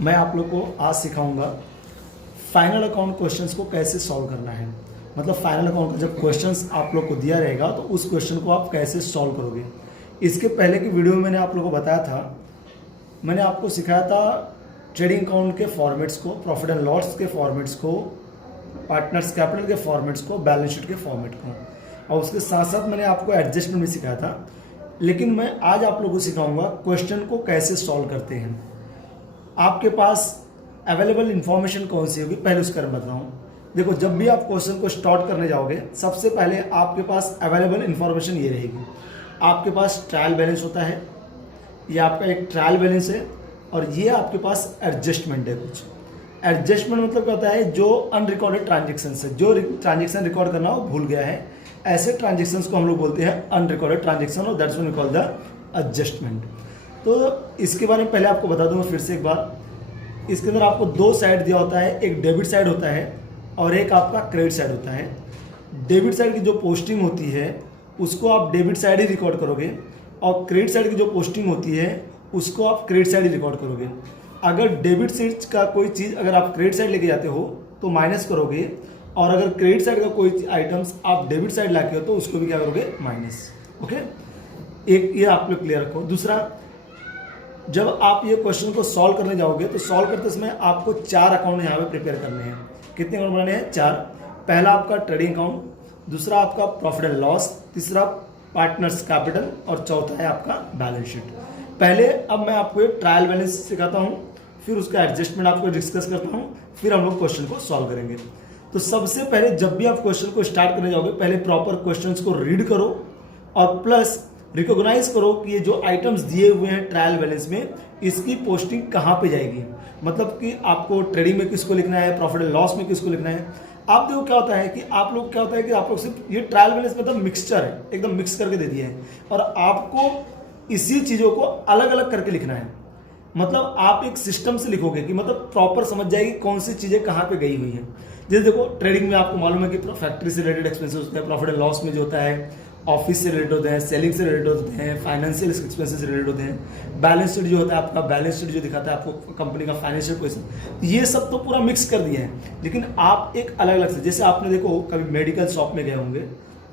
मैं आप लोग को आज सिखाऊंगा फाइनल अकाउंट क्वेश्चंस को कैसे सॉल्व करना है। मतलब फाइनल अकाउंट का जब क्वेश्चंस आप लोग को दिया रहेगा तो उस क्वेश्चन को आप कैसे सॉल्व करोगे। इसके पहले की वीडियो में मैंने आप लोगों को बताया था, मैंने आपको सिखाया था ट्रेडिंग अकाउंट के फॉर्मेट्स को, प्रॉफिट एंड लॉस के फॉर्मेट्स को, पार्टनर्स कैपिटल के फॉर्मेट्स को, बैलेंस शीट के फॉर्मेट को, और उसके साथ साथ मैंने आपको एडजस्टमेंट भी सिखाया था। लेकिन मैं आज आप लोगों को सिखाऊंगा क्वेश्चन को कैसे सॉल्व करते हैं। आपके पास अवेलेबल इंफॉर्मेशन कौन सी होगी, पहले उसका मैं बताऊँ। देखो, जब भी आप क्वेश्चन को स्टार्ट करने जाओगे सबसे पहले आपके पास अवेलेबल इंफॉर्मेशन ये रहेगी। आपके पास ट्रायल बैलेंस होता है, ये आपका एक ट्रायल बैलेंस है, और ये आपके पास एडजस्टमेंट है। कुछ एडजस्टमेंट मतलब क्या होता है, जो अनरिकॉर्डेड ट्रांजेक्शन है, जो ट्रांजेक्शन रिकॉर्ड करना वो भूल गया है, ऐसे ट्रांजेक्शन्स को हम लोग बोलते हैं अनरिकॉर्डेड ट्रांजेक्शन, और that's what we call the adjustment. तो इसके बारे में पहले आपको बता दूंगा फिर से एक बार। इसके अंदर आपको दो साइड दिया होता है, एक डेबिट साइड होता है और एक आपका क्रेडिट साइड होता है। डेबिट साइड की जो पोस्टिंग होती है उसको आप डेबिट साइड ही रिकॉर्ड करोगे, और क्रेडिट साइड की जो पोस्टिंग होती है उसको आप क्रेडिट साइड ही रिकॉर्ड करोगे। अगर डेबिट साइड का कोई चीज़ अगर आप क्रेडिट साइड लेके जाते हो तो माइनस करोगे, और अगर क्रेडिट साइड का कोई आइटम्स आप डेबिट साइड लाके हो तो उसको भी क्या करोगे, माइनस। ओके, एक ये आप लोग क्लियर रखो। दूसरा, जब आप ये क्वेश्चन को सॉल्व करने जाओगे तो सॉल्व करते समय आपको 4 अकाउंट यहाँ पे प्रिपेयर करने हैं। कितने अकाउंट बनाने हैं? 4। पहला आपका ट्रेडिंग अकाउंट, दूसरा आपका प्रॉफिट एंड लॉस, तीसरा पार्टनर्स कैपिटल, और चौथा है आपका बैलेंस शीट। पहले अब मैं आपको एक ट्रायल बैलेंस सिखाता हूँ, फिर उसका एडजस्टमेंट आपको डिस्कस करता हूँ, फिर हम लोग क्वेश्चन को सॉल्व करेंगे। तो सबसे पहले जब भी आप क्वेश्चन को स्टार्ट करने जाओगे पहले प्रॉपर क्वेश्चंस को रीड करो, और प्लस रिकॉग्नाइज करो कि ये जो आइटम्स दिए हुए हैं ट्रायल बैलेंस में इसकी पोस्टिंग कहाँ पे जाएगी। मतलब कि आपको ट्रेडिंग में किसको लिखना है, प्रॉफिट एंड लॉस में किसको लिखना है। आप देखो क्या होता है कि आप लोग सिर्फ ये ट्रायल बैलेंस मतलब मिक्सचर है, एकदम मिक्स करके दे दिया है, और आपको इसी चीज़ों को अलग अलग करके लिखना है। मतलब आप एक सिस्टम से लिखोगे कि मतलब प्रॉपर समझ जाएगी कौन सी चीज़ें कहाँ पे गई हुई हैं। जैसे देखो, ट्रेडिंग में आपको मालूम है कि फैक्ट्री से रिलेटेड एक्सपेंसेस होते हैं, प्रॉफिट एंड लॉस में जो होता है ऑफिस से रिलेटेड होते हैं, सेलिंग से रिलेटेड होते हैं, फाइनेंशियल एक्सपेंसेस से रिलेटेड होते हैं, बैलेंस शीट जो होता है आपका, बैलेंस शीट जो दिखाता है आपको कंपनी का फाइनेंशियल पोजीशन, ये सब तो पूरा मिक्स कर दिया है। लेकिन आप एक अलग अलग से, जैसे आपने देखो कभी मेडिकल शॉप में गए होंगे,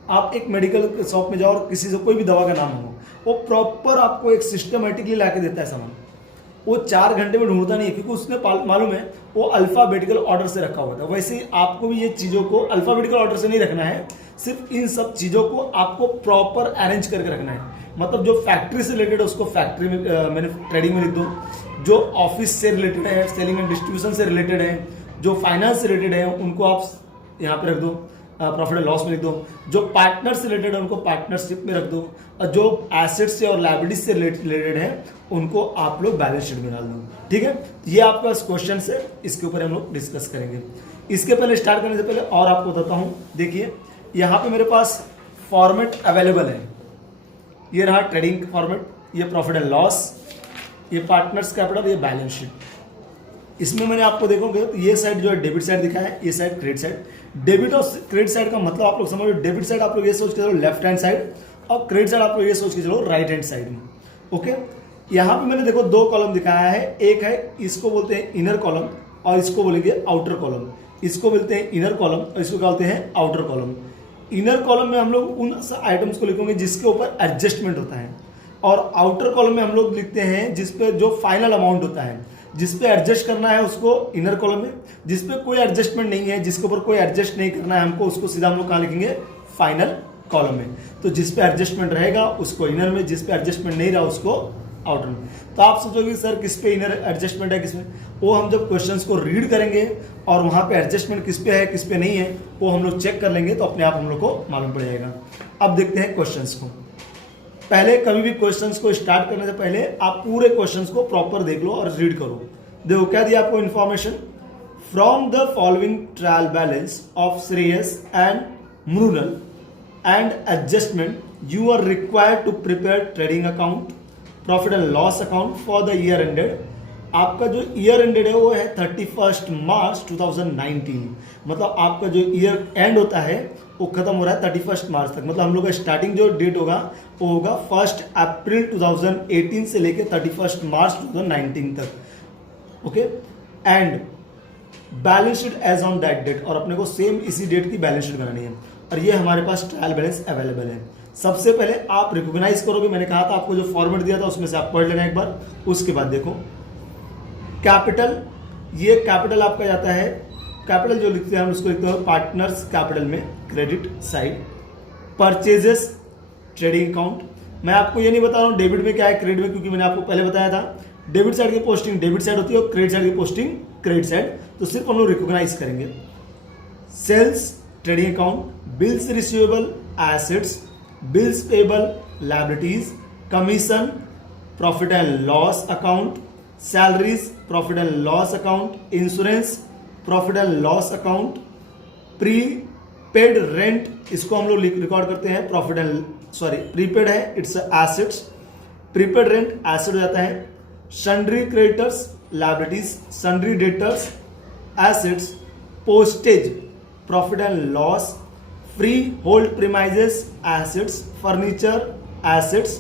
आप एक मेडिकल शॉप में जाओ और किसी से कोई भी दवा का नाम हो, वो प्रॉपर आपको एक सिस्टमेटिकली ला के देता है सामान। वो 4 घंटे में ढूंढता नहीं है, क्योंकि उसने मालूम है वो अल्फाबेटिकल ऑर्डर से रखा हुआ था। वैसे ही आपको भी ये चीज़ों को अल्फाबेटिकल ऑर्डर से नहीं रखना है, सिर्फ इन सब चीज़ों को आपको प्रॉपर अरेंज करके रखना है। मतलब जो फैक्ट्री से रिलेटेड है उसको फैक्ट्री में, मैंने ट्रेडिंग में लिख दो, जो ऑफिस से रिलेटेड है, सेलिंग एंड डिस्ट्रीब्यूशन से रिलेटेड है, जो फाइनेंस से रिलेटेड है उनको आप यहाँ पे रख दो, प्रॉफिट एंड लॉस में लिख दो, जो पार्टनर से रिलेटेड है उनको पार्टनरशिप में रख दो, और जो एसेट से और लायबिलिटीज से रिलेटेड है उनको आप लोग बैलेंस शीट में डाल दो। ठीक है, ये आपका क्वेश्चन है, इसके ऊपर हम लोग डिस्कस करेंगे। इसके पहले स्टार्ट करने से पहले और आपको बताता हूँ, देखिए यहाँ पे मेरे पास फॉर्मेट अवेलेबल है। ये रहा ट्रेडिंग फॉर्मेट, ये प्रॉफिट एंड लॉस, ये पार्टनर्स कैपिटल, ये बैलेंस शीट। इसमें मैंने आपको देखोगे तो ये साइड जो है डेबिट साइड दिखा है, ये साइड क्रेडिट साइड। डेबिट और क्रेडिट साइड का मतलब आप लोग समझो, डेबिट साइड आप लोग ये सोच के चलो लेफ्ट हैंड साइड, और क्रेडिट साइड आप लोग ये सोच के चलो राइट हैंड साइड में। ओके, यहाँ पे मैंने देखो 2 कॉलम दिखाया है, एक है इसको बोलते हैं इनर कॉलम, और इसको बोलेंगे आउटर कॉलम। इसको बोलते हैं इनर कॉलम और इसको क्या बोलते हैं, आउटर कॉलम। इनर कॉलम में हम लोग उन आइटम्स को लिखेंगे जिसके ऊपर एडजस्टमेंट होता है, और आउटर कॉलम में हम लोग लिखते हैं जिस पे जो फाइनल अमाउंट होता है, जिस पे एडजस्ट करना है उसको इनर कॉलम में, जिस पे कोई एडजस्टमेंट नहीं है, जिसके ऊपर कोई एडजस्ट नहीं करना है हमको, उसको सीधा हम लोग कहाँ लिखेंगे, फाइनल कॉलम में। तो जिस पे एडजस्टमेंट रहेगा उसको इनर में, जिस पे एडजस्टमेंट नहीं रहा उसको आउटर में। तो आप सोचोगे सर किस पे इनर एडजस्टमेंट है, किस में, वो हम जब क्वेश्चंस को रीड करेंगे और वहाँ पे एडजस्टमेंट किस पे है किस पे नहीं है वो हम लोग चेक कर लेंगे, तो अपने आप हम लोग को मालूम पड़ जाएगा। अब देखते हैं क्वेश्चंस को। पहले कभी भी क्वेश्चंस को स्टार्ट करने से पहले आप पूरे क्वेश्चंस को प्रॉपर देख लो और रीड करो। देखो क्या दिया आपको information, from the following trial balance of Shreyas and Mrinal and adjustment you are required to prepare trading account, profit and loss account for the year ended. आपका जो ईयर एंडेड है वो है 31 मार्च 2019। मतलब आपका जो ईयर एंड होता है वो खत्म हो रहा है 31 मार्च तक। मतलब हम लोग का स्टार्टिंग जो डेट होगा वो होगा 1 अप्रैल 2018 से लेकर 31 मार्च 2019 तक। Okay, and balance sheet as on that date, और अपने को सेम इसी डेट की बैलेंस शीट बनानी है, और ये हमारे पास ट्रायल बैलेंस अवेलेबल है। सबसे पहले आप रिकॉग्नाइज करोगे, मैंने कहा था आपको जो फॉर्मेट दिया था उसमें से आप पढ़ लेना एक बार। उसके बाद देखो कैपिटल, ये कैपिटल आपका जाता है, कैपिटल जो लिखते हैं हम उसको लिखते हैं पार्टनर्स कैपिटल में credit side. Purchases trading account, मैं आपको ये नहीं बता रहा हूँ डेबिट में क्या है क्रेडिट में, क्योंकि मैंने आपको पहले बताया था डेबिट साइड की पोस्टिंग डेबिट साइड होती है और क्रेडिट साइड की पोस्टिंग क्रेडिट साइड, तो सिर्फ हम लोग रिकॉग्नाइज करेंगे। Sales trading account, bills receivable assets, bills payable liabilities, commission profit and loss account, salaries profit and loss account, insurance profit and loss account, prepaid rent, इसको हम लोग record करते हैं प्रॉफिट एंड प्रीपेड है, it's assets, prepaid rent asset हो जाता है। Sundry creditors liabilities, sundry debtors assets, postage profit and loss, free hold premises assets, furniture assets,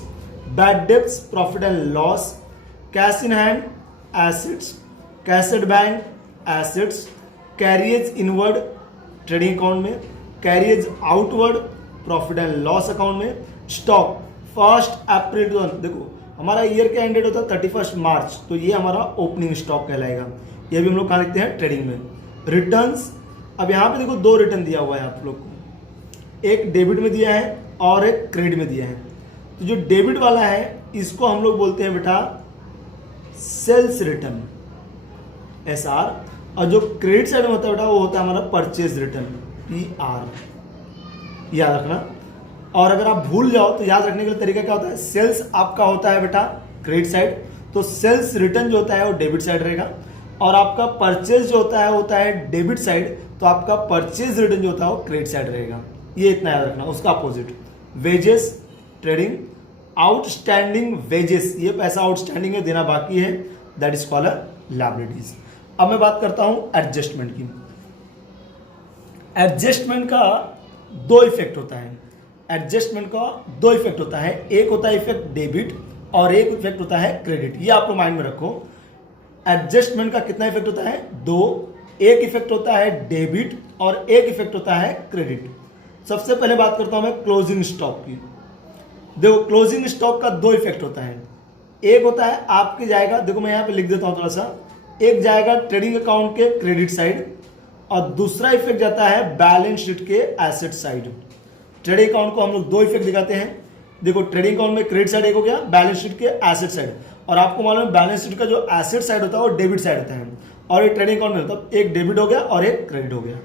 bad debts profit and loss, cash in hand assets, cash at bank assets, carriage inward trading account में, carriage outward profit and loss account में, stock 1 April to, देखो हमारा year का and date होता है 31 मार्च, तो ये हमारा ओपनिंग स्टॉक कहलाएगा। ये भी हम लोग कहाँ लिखते हैं ट्रेडिंग में। रिटर्न्स, अब यहाँ पे देखो 2 रिटर्न दिया हुआ है आप लोग को, एक डेबिट में दिया है और एक क्रेडिट में दिया है। तो जो डेबिट वाला है इसको हम लोग बोलते हैं बेटा सेल्स रिटर्न SR, और जो क्रेडिट साइड में होता है बेटा वो होता है हमारा परचेज रिटर्न PR, याद रखना। और अगर आप भूल जाओ तो याद रखने के लिए तरीका क्या होता है, सेल्स आपका होता है बेटा क्रेडिट साइड, तो सेल्स रिटर्न जो होता है वो डेबिट साइड रहेगा, और आपका परचेज जो होता है डेबिट साइड, तो आपका परचेज रिटर्न जो होता है वो क्रेडिट साइड रहेगा। ये इतना याद रखना। उसका opposite wages trading, outstanding wages, ये पैसा आउटस्टैंडिंग है, देना बाकी है, दैट इज कॉल्ड लायबिलिटीज। अब मैं बात करता हूं एडजस्टमेंट की। एडजस्टमेंट का 2 इफेक्ट होता है, एडजस्टमेंट का 2 इफेक्ट होता है, एक होता है इफेक्ट डेबिट और एक इफेक्ट होता है क्रेडिट। ये आप लोग माइंड में रखो। एडजस्टमेंट का कितना इफेक्ट होता है, 2, एक इफेक्ट होता है डेबिट और एक इफेक्ट होता है क्रेडिट। सबसे पहले बात करता हूं मैं क्लोजिंग स्टॉक की। देखो क्लोजिंग स्टॉक का 2 इफेक्ट होता है, एक होता है आपके जाएगा, देखो मैं यहां पे लिख देता हूं थोड़ा सा, एक जाएगा ट्रेडिंग अकाउंट के क्रेडिट साइड और दूसरा इफेक्ट जाता है बैलेंस शीट के एसेट साइड। ट्रेडिंग अकाउंट को हम लोग 2 इफेक्ट दिखाते हैं। देखो ट्रेडिंग अकाउंट में क्रेडिट साइड एक हो गया, बैलेंस शीट के एसेट साइड, और आपको मालूम है बैलेंस शीट का जो एसेट साइड होता है वो डेबिट साइड होता है, और एक ट्रेडिंग अकाउंट में होता है एक डेबिट हो गया और एक क्रेडिट हो गया।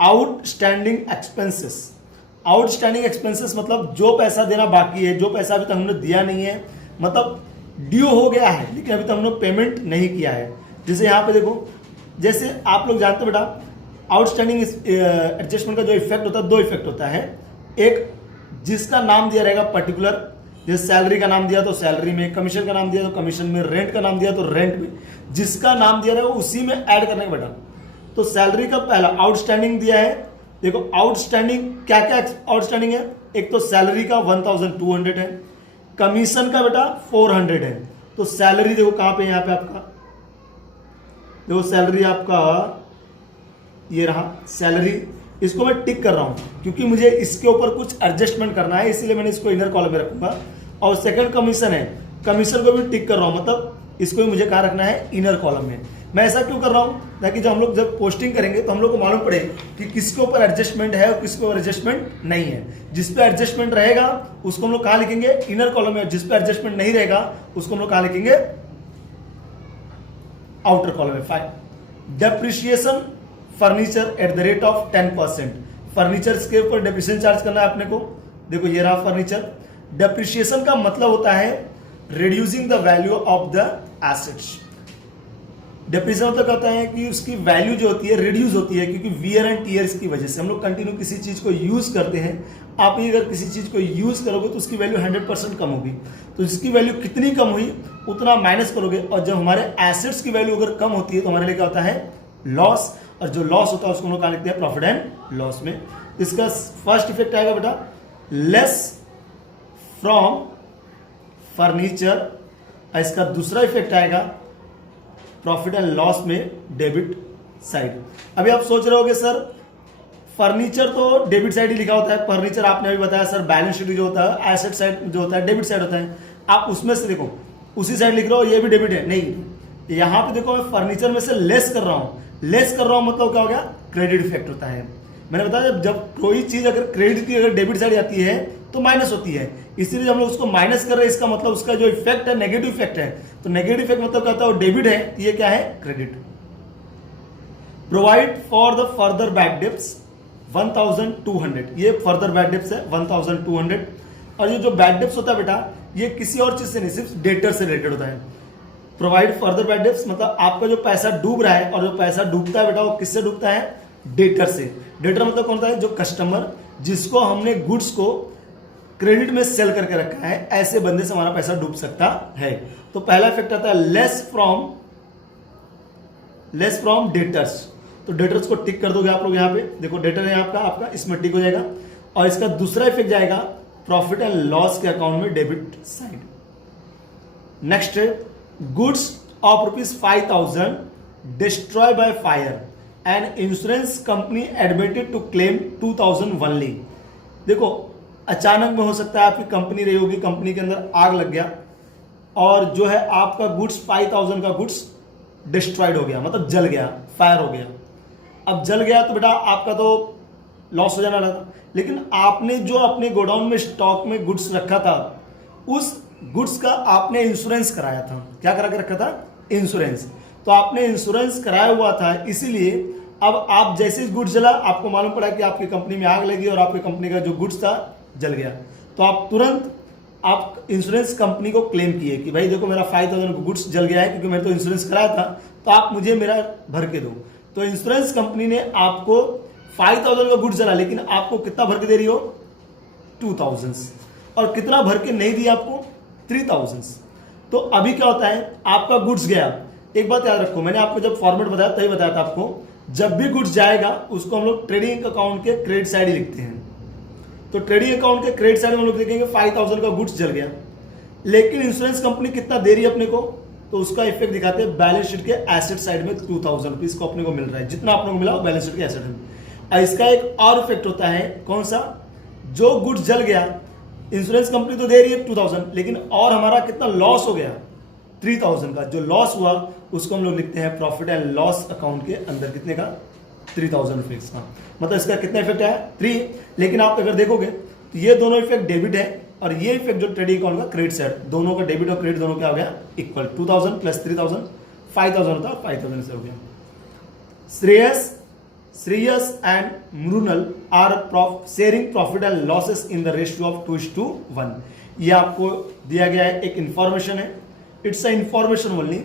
आउटस्टैंडिंग एक्सपेंसेस, आउटस्टैंडिंग एक्सपेंसेस मतलब जो पैसा देना बाकी है, जो पैसा अभी तक हमने दिया नहीं है, मतलब ड्यू हो गया है लेकिन अभी तक हमने पेमेंट नहीं किया है। जैसे यहाँ पे देखो, जैसे आप लोग जानते हो बेटा आउटस्टैंडिंग एडजस्टमेंट का जो इफेक्ट होता है 2 इफेक्ट होता है, एक जिसका नाम दिया रहेगा पर्टिकुलर, जैसे सैलरी का नाम दिया तो सैलरी में, कमीशन का नाम दिया तो कमीशन में, रेंट का नाम दिया तो रेंट में, जिसका नाम दिया रहेगा उसी में ऐड करने का बेटा। तो सैलरी का पहला आउटस्टैंडिंग दिया है, देखो आउटस्टैंडिंग क्या क्या आउटस्टैंडिंग है, एक तो सैलरी का 1200 है, कमीशन का बेटा 400 है। तो सैलरी देखो कहां पे, यहां पे आपका देखो सैलरी आपका ये रहा सैलरी, इसको मैं टिक कर रहा हूं क्योंकि मुझे इसके ऊपर कुछ एडजस्टमेंट करना है, इसीलिए मैंने इसको इनर कॉलम में रखूंगा। और सेकंड कमीशन है, कमीशन को भी टिक कर रहा हूं, मतलब इसको भी मुझे कहां रखना है, इनर कॉलम में। मैं ऐसा क्यों कर रहा हूं, ताकि जब हम लोग जब पोस्टिंग करेंगे तो हम लोग को मालूम पड़े कि किसके ऊपर एडजस्टमेंट है और किसके ऊपर एडजस्टमेंट नहीं है। जिस पे एडजस्टमेंट रहेगा उसको हम लोग कहां लिखेंगे, इनर कॉलम में, जिस पे एडजस्टमेंट नहीं रहेगा उसको हम लोग कहां लिखेंगे, आउटर कॉलम में। 5 depreciation furniture at the rate of 10%, furniture के ऊपर डेप्रिसिएशन चार्ज करना है अपने को। देखो ये रहा फर्नीचर। डेप्रिसिएशन का मतलब होता है reducing the value of the assets. Depreciation मतलब कहता है कि उसकी वैल्यू जो होती है रिड्यूस होती है, क्योंकि वियर एंड टीयर्स की वजह से हम लोग कंटिन्यू किसी चीज को यूज करते हैं। आप ही अगर किसी चीज को यूज करोगे तो उसकी वैल्यू 100% कम होगी, तो जिसकी वैल्यू कितनी कम हुई उतना माइनस करोगे, और जब हमारे एसेट्स की वैल्यू अगर कम होती है तो हमारे लिए क्या होता है, लॉस, और जो लॉस होता है उसको हम लोग कहा लिखते हैं प्रॉफिट एंड लॉस में। इसका फर्स्ट इफेक्ट आएगा बेटा लेस फ्रॉम फर्नीचर, इसका दूसरा इफेक्ट आएगा प्रॉफिट एंड लॉस में डेबिट साइड। अभी आप सोच रहे होगे सर फर्नीचर तो डेबिट साइड ही लिखा होता है, फर्नीचर आपने अभी बताया सर बैलेंस शीट जो होता है एसेट साइड जो होता है डेबिट साइड होता है, आप उसमें से देखो उसी साइड लिख रहे हो ये भी डेबिट है, नहीं यहाँ पे देखो मैं फर्नीचर में से लेस कर रहा हूँ, लेस कर रहा हूँ मतलब क्या हो गया क्रेडिट इफेक्ट होता है। मैंने बताया जब कोई चीज अगर क्रेडिट की अगर डेबिट साइड आती है तो माइनस होती है, इसीलिए जब हम लोग उसको माइनस कर रहे हैं इसका मतलब उसका जो इफेक्ट है नेगेटिव इफेक्ट है, तो नेगेटिव इफेक्ट मतलब क्या होता है डेबिट है, ये क्या है credit. Provide for the further bad debts 1200, ये फर्दर बैड डेब्ट्स है 1200। और ये जो बैड डेब्ट्स होता है बेटा ये किसी और चीज से नहीं सिर्फ डेटर से रिलेटेड होता है। प्रोवाइड फर्दर बैड डेब्ट्स मतलब आपका जो पैसा डूब रहा है, और जो पैसा डूबता है बेटा वो किससे डूबता है डेटर से। डेटर मतलब कौन सा है जो कस्टमर जिसको हमने गुड्स को क्रेडिट में सेल करके रखा है, ऐसे बंदे से हमारा पैसा डूब सकता है। तो पहला इफेक्ट आता है लेस फ्रॉम डेटर्स, तो डेटर्स को टिक कर दोगे आप लोग, यहाँ पे देखो डेटर है आपका इसमें टिक हो जाएगा। और इसका दूसरा इफेक्ट जाएगा प्रॉफिट एंड लॉस के अकाउंट में debit side. Next goods of ₹5,000 destroy by fire and insurance company admitted to claim 2,000 only. देखो अचानक में हो सकता है आपकी कंपनी रही होगी, कंपनी के अंदर आग लग गया और जो है आपका गुड्स 5,000 का गुड्स डिस्ट्रॉयड हो गया, मतलब जल गया, फायर हो गया। अब जल गया तो बेटा आपका तो लॉस हो जाना था, लेकिन आपने जो अपने गोडाउन में स्टॉक में गुड्स रखा था उस गुड्स का आपने इंश्योरेंस कराया था। क्या करा के रखा था इंश्योरेंस, तो आपने इंश्योरेंस कराया हुआ था, इसीलिए अब आप जैसे गुड्स जला आपको मालूम पड़ा कि आपकी कंपनी में आग लगी और आपकी कंपनी का जो गुड्स था जल गया, तो आप तुरंत आप इंश्योरेंस कंपनी को क्लेम किए कि भाई देखो मेरा 5,000 का गुड्स जल गया है क्योंकि मैंने तो इंश्योरेंस कराया था, तो आप मुझे मेरा भर के दो। तो इंश्योरेंस कंपनी ने आपको 5,000 का गुड्स जला, लेकिन आपको कितना भर के दे रही हो 2,000, और कितना भर के नहीं दिया आपको 3,000। तो अभी क्या होता है आपका गुड्स गया, एक बात याद रखो मैंने आपको जब फॉर्मेट बताया तभी बताया था आपको, जब भी गुड्स जाएगा उसको हम लोग ट्रेडिंग अकाउंट के क्रेडिट साइड ही लिखते हैं। तो ट्रेडिंग अकाउंट के क्रेडिट साइड में हम लोग लिखेंगे 5,000 का गुड्स जल गया, लेकिन इंश्योरेंस कंपनी कितना दे रही है अपने को, तो उसका इफेक्ट दिखाते हैं बैलेंस शीट के एसेट साइड में 2,000 रुपीज को अपने को मिल रहा है, जितना अपने को मिला वो बैलेंस शीट के एसेट में। इसका एक और इफेक्ट होता है कौन सा, जो गुड्स जल गया इंश्योरेंस कंपनी तो दे रही है 2,000, लेकिन और हमारा कितना लॉस हो गया 3,000 का, जो लॉस हुआ उसको हम लोग लिखते हैं प्रॉफिट एंड लॉस अकाउंट के अंदर, कितने का 3,000 रुपीज का। मतलब इसका कितना इफेक्ट है 3, लेकिन आप अगर देखोगे तो ये दोनों इफेक्ट डेबिट है और ये इफेक्ट जो ट्रेडिंग अकाउंट का क्रेडिट साइड, दोनों का डेबिट और क्रेडिट दोनों क्या हो गया इक्वल, 2,000 प्लस 3,000 5,000 होता है, 5,000 से हो गया। Shreyas and Mrinal are sharing profit and losses in the ratio of 2:1। ये आपको दिया गया है, एक इंफॉर्मेशन है, इट्स अ इंफॉर्मेशन ओनली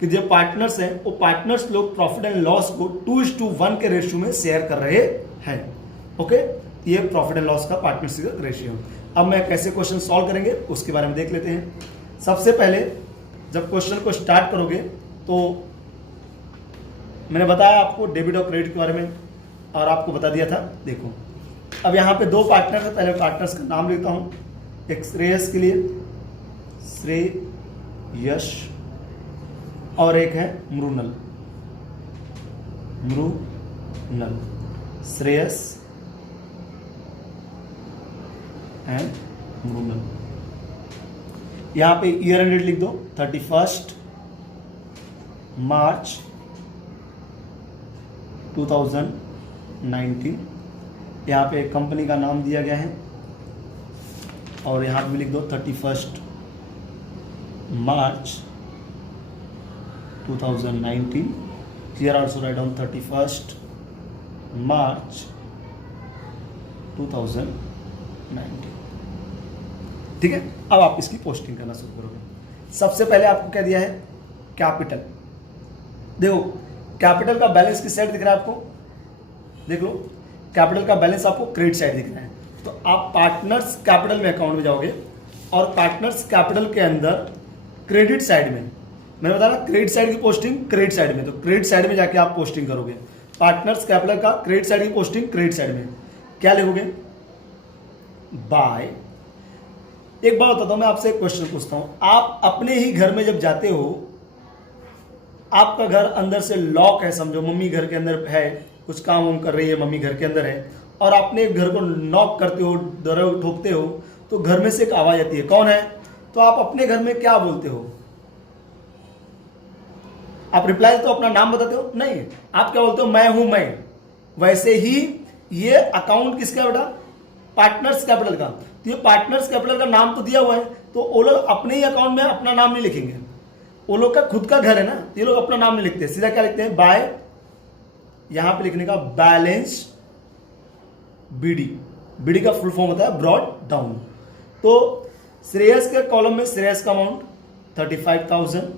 कि जो पार्टनर्स हैं वो पार्टनर्स लोग प्रॉफिट एंड लॉस को 2:1 के रेशियो में शेयर कर रहे हैं। ओके, ये प्रॉफिट एंड लॉस का पार्टनरशिप का रेशियो। अब मैं कैसे क्वेश्चन सॉल्व करेंगे उसके बारे में देख लेते हैं। सबसे पहले जब क्वेश्चन को स्टार्ट करोगे तो मैंने बताया आपको डेबिट और क्रेडिट के बारे में और आपको बता दिया था। देखो अब यहाँ पे दो पार्टनर है, पहले पार्टनर्स का नाम लिखता हूँ, एक श्रेयस के लिए श्रेयस और एक है मृणल, श्रेयस एंड मृणल। यहां पे ईयर एंड डेट लिख दो 31 मार्च 2019। यहाँ पे कंपनी का नाम दिया गया है और यहाँ पे लिख दो 31 March 2019। Here also write down 31 March 2019। ठीक है, अब आप इसकी पोस्टिंग करना शुरू करोगे। सबसे पहले आपको क्या दिया है कैपिटल। देखो कैपिटल का बैलेंस किस साइड दिख रहा है आपको, देख लो कैपिटल का बैलेंस आपको क्रेडिट साइड दिख रहा है। तो आप पार्टनर्स कैपिटल में अकाउंट में जाओगे और पार्टनर्स कैपिटल के अंदर क्रेडिट साइड में, मैंने बताया क्रेडिट साइड की पोस्टिंग क्रेडिट साइड में, तो क्रेडिट साइड में जाके आप पोस्टिंग करोगे। पार्टनर्स कैपिटल का क्रेडिट साइड की पोस्टिंग क्रेडिट साइड में क्या लिखोगे बाय। एक बात बताता हूं मैं आपसे, एक क्वेश्चन पूछता हूं, आप अपने ही घर में जब जाते हो आपका घर अंदर से लॉक है, समझो मम्मी घर के अंदर है, कुछ काम वाम कर रही है, मम्मी घर के अंदर है, और आपने घर को नॉक करते हो, दरवाजा ठोकते हो, तो घर में से एक आवाज आती है, कौन है? तो आप अपने घर में क्या बोलते हो? आप रिप्लाई तो अपना नाम बताते हो? नहीं, आप क्या बोलते हो? मैं हूं मैं। वैसे ही ये अकाउंट किसका बेटा? पार्टनर्स कैपिटल का। तो ये पार्टनर्स कैपिटल का नाम तो दिया हुआ है, तो वो लोग अपने ही अकाउंट में अपना नाम नहीं लिखेंगे, वो लोग का खुद का घर है ना, ये लोग अपना नाम नहीं लिखते, सीधा क्या लिखते हैं? बाय, यहां पे लिखने का बैलेंस बीडी। बीडी का फुल फॉर्म होता है ब्रॉड डाउन। तो श्रेयस के कॉलम में श्रेयस का अमाउंट 35,000,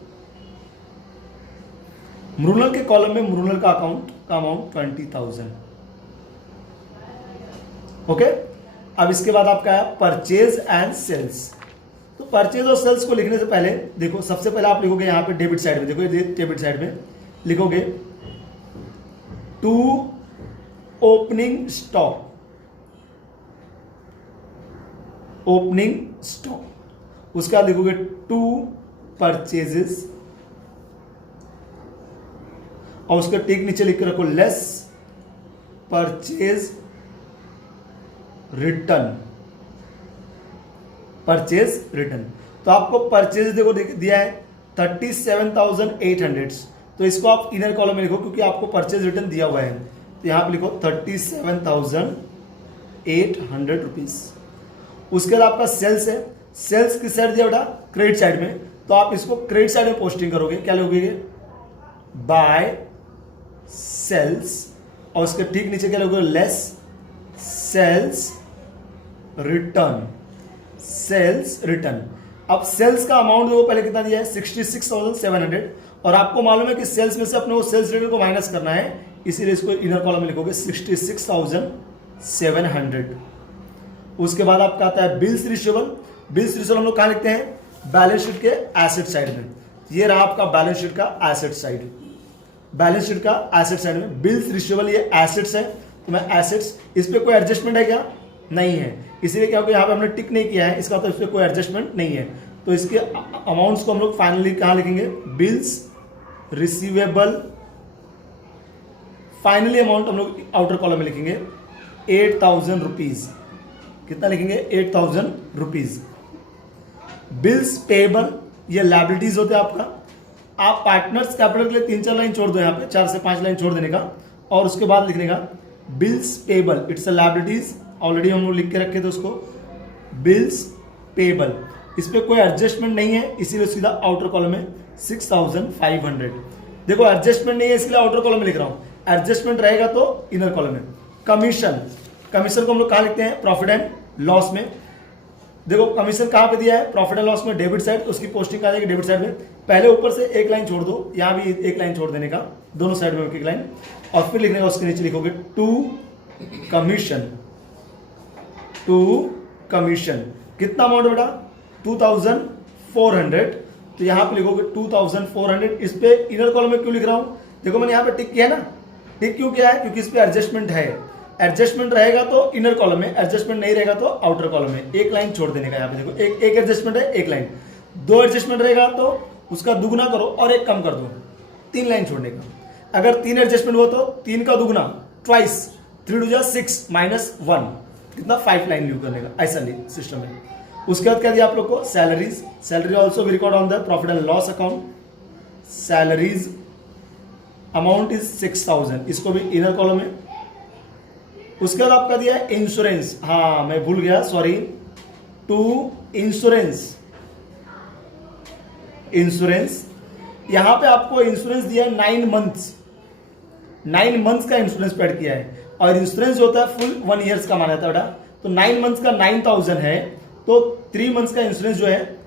मृणल के कॉलम में मृणल का अमाउंट 20,000। ओके, अब इसके बाद आपका है परचेज एंड सेल्स। तो परचेज और सेल्स को लिखने से पहले देखो, सबसे पहले आप लिखोगे यहां पे डेबिट साइड में, देखो ये डेबिट साइड में लिखोगे to opening stock, opening stock. उसके बाद लिखोगे टू परचेजेस, और उसके टिक नीचे लिख के रखो less purchase return, purchase return. तो आपको परचेज देखो दिया है 37,800, तो इसको आप इनर कॉलम में लिखो क्योंकि आपको परचेज रिटर्न दिया हुआ है, तो यहां पे लिखो 37,800 रुपीज। उसके बाद आपका सेल्स है, सेल्स किस साइड दिया बेटा? क्रेडिट साइड में, तो आप इसको क्रेडिट साइड में पोस्टिंग करोगे, क्या लिखोगे? बाय सेल्स, और उसके ठीक नीचे क्या लिखोगे? Less sales return, sales return. अब सेल्स का अमाउंट देखो पहले कितना दिया है? 66,700, और आपको मालूम है कि सेल्स में से अपने वो सेल्स रिटर्न को माइनस करना है, इसीलिए इसको इनर कॉलम में लिखोगे 66,700। उसके बाद आपका आता है बिल्स रिसीवेबल। बिल्स रिसीवेबल हम लोग कहां लिखते हैं? बैलेंस शीट के एसेट साइड में। ये रहा आपका बैलेंस शीट का एसेट साइड, बैलेंस शीट का एसेट साइड में बिल्स रिसीवेबल, ये एसेट्स है, तो मैं एसेट्स, इस पे कोई एडजस्टमेंट है क्या? नहीं है, इसीलिए क्या होगा? यहां पे हमने टिक नहीं किया है, इसका तो इस पे कोई एडजस्टमेंट नहीं है, तो इसके अमाउंट्स को हम लोग फाइनली कहां लिखेंगे? Bills receivable. फाइनली अमाउंट हम लोग आउटर कॉलम में लिखेंगे 8,000 रुपीज। कितना लिखेंगे? 8,000 रुपीज। बिल्स पेबल, ये लायबिलिटीज होते हैं आपका। आप पार्टनर्स कैपिटल के लिए 3-4 लाइन छोड़ दो, यहाँ पे 4 से 5 लाइन छोड़ देने का, और उसके बाद लिखने का bills payable, it's a liabilities, already हम लोग लिख के रखे थे उसको, बिल्स पेबल। इस पे कोई एडजस्टमेंट नहीं है, इसीलिए सीधा आउटर कॉलम में 6,500। देखो एडजस्टमेंट नहीं है इसलिए आउटर कॉलम में लिख रहा हूं, एडजस्टमेंट रहेगा तो इनर कॉलम में। कमीशन, कमीशन को हम लोग कहां लिखते हैं? प्रॉफिट एंड लॉस में। देखो कमीशन कहां पे दिया है? प्रॉफिट एंड लॉस में, डेबिट साइड, तो उसकी पोस्टिंग कहां जाएगी? डेबिट साइड में। पहले ऊपर से एक लाइन छोड़ दो, यहां भी एक लाइन छोड़ देने का, दोनों साइड में एक लाइन, और फिर लिखने का उसके नीचे लिखोगे टू कमीशन, टू कमीशन। कितना अमाउंट बेटा? 2,400, तो यहां पे लिखोगे 2,400। इस पे इनर कॉलम में क्यों लिख रहा हूं? देखो मैंने यहां पे टिक किया ना, टिक क्यों किया है? क्योंकि इस पे एडजस्टमेंट है, एडजस्टमेंट रहेगा तो इनर कॉलम में, एडजस्टमेंट नहीं रहेगा तो आउटर कॉलम में। एक लाइन छोड़ देने का, यहाँ पे देखो एक एडजस्टमेंट है, एक लाइन। 2 एडजस्टमेंट रहेगा तो उसका दुगुना करो और एक कम कर दो, 3 लाइन छोड़ने का। अगर 3 एडजस्टमेंट हो तो 3 का दुगुना, ट्वाइस, 3 2 जा 6 -1, कितना? 5 लाइन लीव करने का, ऐसा सिस्टम है। उसके बाद क्या दिया आप लोग को? Salaries, salary also record on the profit and loss account. Salaries amount is 6,000, इसको भी इनर कॉलम में। उसके बाद आपका दिया है इंश्योरेंस, हाँ मैं भूल गया, सॉरी, टू इंश्योरेंस, इंश्योरेंस। यहां पे आपको इंश्योरेंस दिया है 9 मंथ्स, 9 मंथ्स का इंश्योरेंस पेड किया है, और इंश्योरेंस जो होता है फुल 1 ईयर्स का माना जाता है बेटा। तो 9 मंथ्स का 9,000 है, तो 3 मंथ्स का इंश्योरेंस जो है